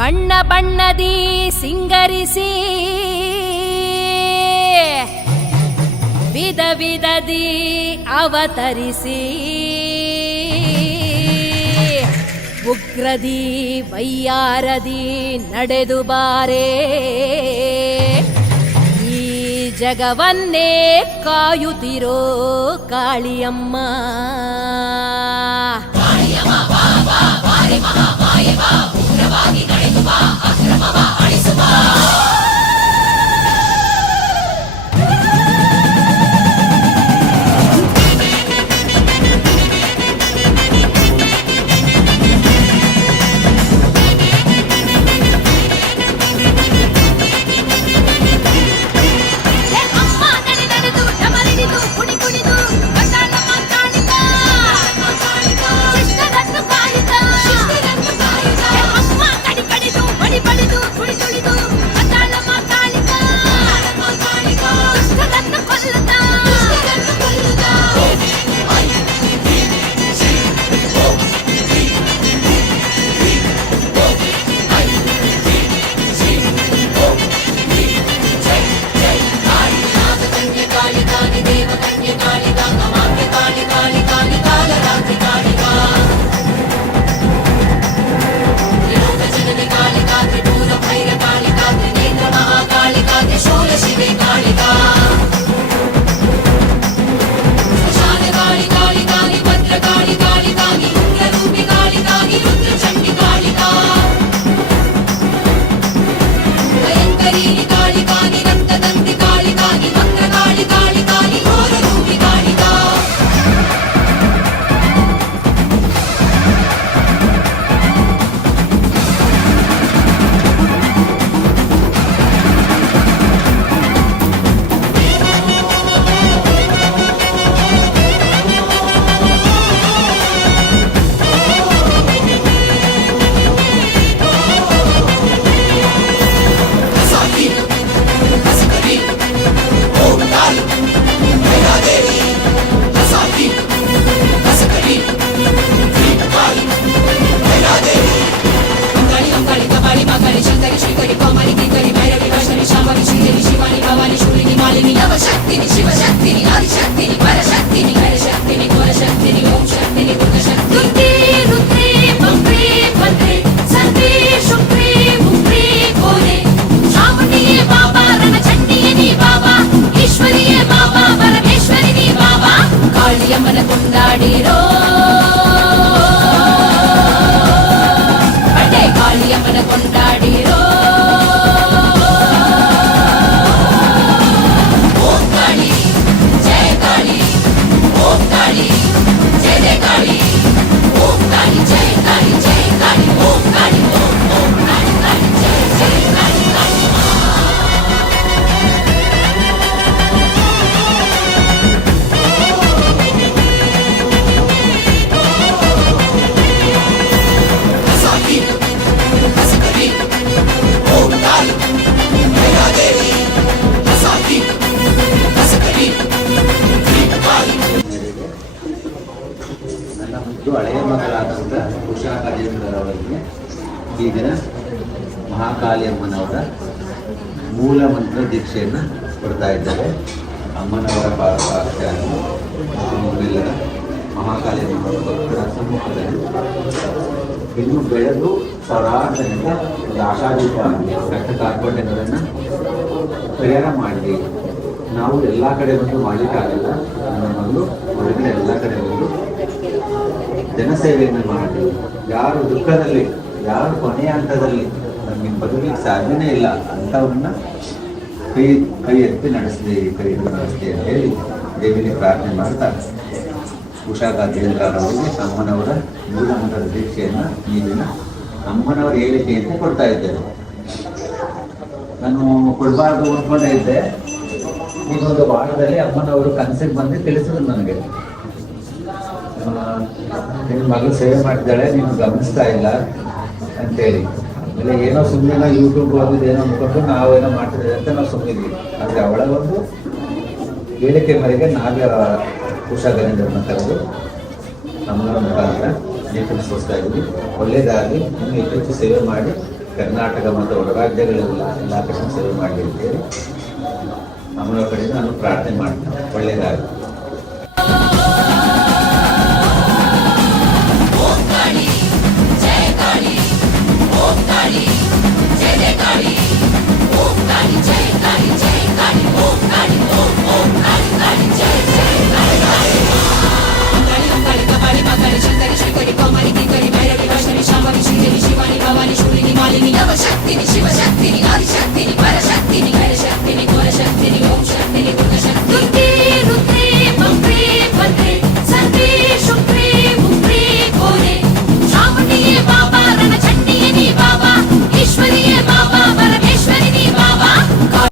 ಬಣ್ಣ ಬಣ್ಣದಿ ಸಿಂಗರಿಸಿ ವಿಧ ವಿಧದಿ ಅವತರಿಸಿ ಉಗ್ರದಿ ವೈಯಾರದಿ ನಡೆದು ಬಾರೆ ಈ ಜಗವನ್ನೇ ಕಾಯುತ್ತಿರೋ ಕಾಳಿಯಮ್ಮ. ಹಳೆಯ ಮಕ್ಕಳಾದಂಥ ಉಷಾ ರಾಜೇಂದ್ರರವರಿಗೆ ಈ ದಿನ ಮಹಾಕಾಳಿಯಮ್ಮನವರ ಮೂಲ ಮಂತ್ರ ದೀಕ್ಷೆಯನ್ನು ಕೊಡ್ತಾ ಇದ್ದಾರೆ. ಅಮ್ಮನವರ ಪಾದಪಾಕ್ಷೆಯನ್ನು ನಮ್ಮೆಲ್ಲರ ಮಹಾಕಾಳಿಯಮ್ಮನವರ ಭಕ್ತರ ಸಮ್ಮುಖದಲ್ಲಿ ಇನ್ನು ಬೆಳೆದು ಸಾವಿರಾರುಗಳಿಂದ ಒಂದು ಆಶಾದೀಪ ರಕ್ತ ಕಾರ್ಪಣ್ಯಗಳನ್ನು ಪ್ರೇರಣೆ ಮಾಡಿ ನಾವು ಎಲ್ಲ ಕಡೆ ಬಂದು ಮಾಡಲಿಕ್ಕಾಗಲ್ಲ. ನಮ್ಮ ಮಗಳು ಹೊರಗಡೆ ಎಲ್ಲ ಕಡೆ ಬಂದು ಜನಸೇವೆಯನ್ನು ಮಾಡಿ ಯಾರು ದುಃಖದಲ್ಲಿ ಯಾರು ಕೊನೆಯ ಹಂತದಲ್ಲಿ ನಮಗೆ ಬದುಕಲಿಕ್ಕೆ ಸಾಧ್ಯನೇ ಇಲ್ಲ ಅಂಥವ್ರನ್ನ ಕೈ ಎತ್ತಿ ನಡೆಸಿದೆ ಕೈ ಹಿಡಿದು ನಡೆಸಿದೆ ಅಂತ ಹೇಳಿ ದೇವಿಗೆ ಪ್ರಾರ್ಥನೆ ಮಾಡ್ತಾ ಉಷಾ ರಾಜೇಂದ್ರರವರಿಗೆ ಅಮ್ಮನವರ ಮೂಲಮಂತ್ರದ ದೀಕ್ಷೆಯನ್ನು ಈ ದಿನ ಅಮ್ಮನವರ ಹೇಳಿಕೆ ಅಂತ ಕೊಡ್ತಾ ಇದ್ದೇನೆ. ನಾನು ಕೊಡಬಾರ್ದು ಅಂದ್ಕೊಂಡೇ ಇದ್ದೆ. ಈಗೊಂದು ವಾರದಲ್ಲಿ ಅಮ್ಮನವರು ಕನಸಿಗೆ ಬಂದು ತಿಳಿಸಿದ್ರು ನನಗೆ, ನಿನ್ನ ಮಗಳು ಸೇವೆ ಮಾಡಿದ್ದಾಳೆ, ನೀನು ಗಮನಿಸ್ತಾ ಇಲ್ಲ ಅಂತೇಳಿ. ಆಮೇಲೆ ಏನೋ ಸುಮ್ಮನೆ ಯೂಟ್ಯೂಬ್ ಹೋಗಿದ್ದು ಏನೋ ಅಂದ್ಕೊಂಡು ನಾವೇನೋ ಮಾಡ್ತಿದ್ದೇವೆ ಅಂತ ನಾವು ಸುಮ್ಮನಿದ್ವಿ. ಆದರೆ ಅವಳ ಒಂದು ಹೇಳಿಕೆ ಮೇರೆಗೆ ನಾವೇ ಉಷಾ ಗಣೇಂದ್ರನ ಕರೆದು ನಮ್ಮಗಳ ಮುಖಾಂತರ ನೀತಿನ ಸೋಸ್ತಾ ಇದ್ವಿ. ಒಳ್ಳೇದಾಗಲಿ, ಇನ್ನೂ ಹೆಚ್ಚು ಸೇವೆ ಮಾಡಿ ಕರ್ನಾಟಕ ಮತ್ತು ಹೊರ ರಾಜ್ಯಗಳೆಲ್ಲ ಎಲ್ಲ ಕಡೆ ಸೇವೆ ಮಾಡಲಿ ಅಂತೇಳಿ ಅಮ್ಮನ ಕಡೆಯಿಂದ ನಾನು ಪ್ರಾರ್ಥನೆ ಮಾಡ್ತೀನಿ. ಒಳ್ಳೆಯದಾಗಲಿ.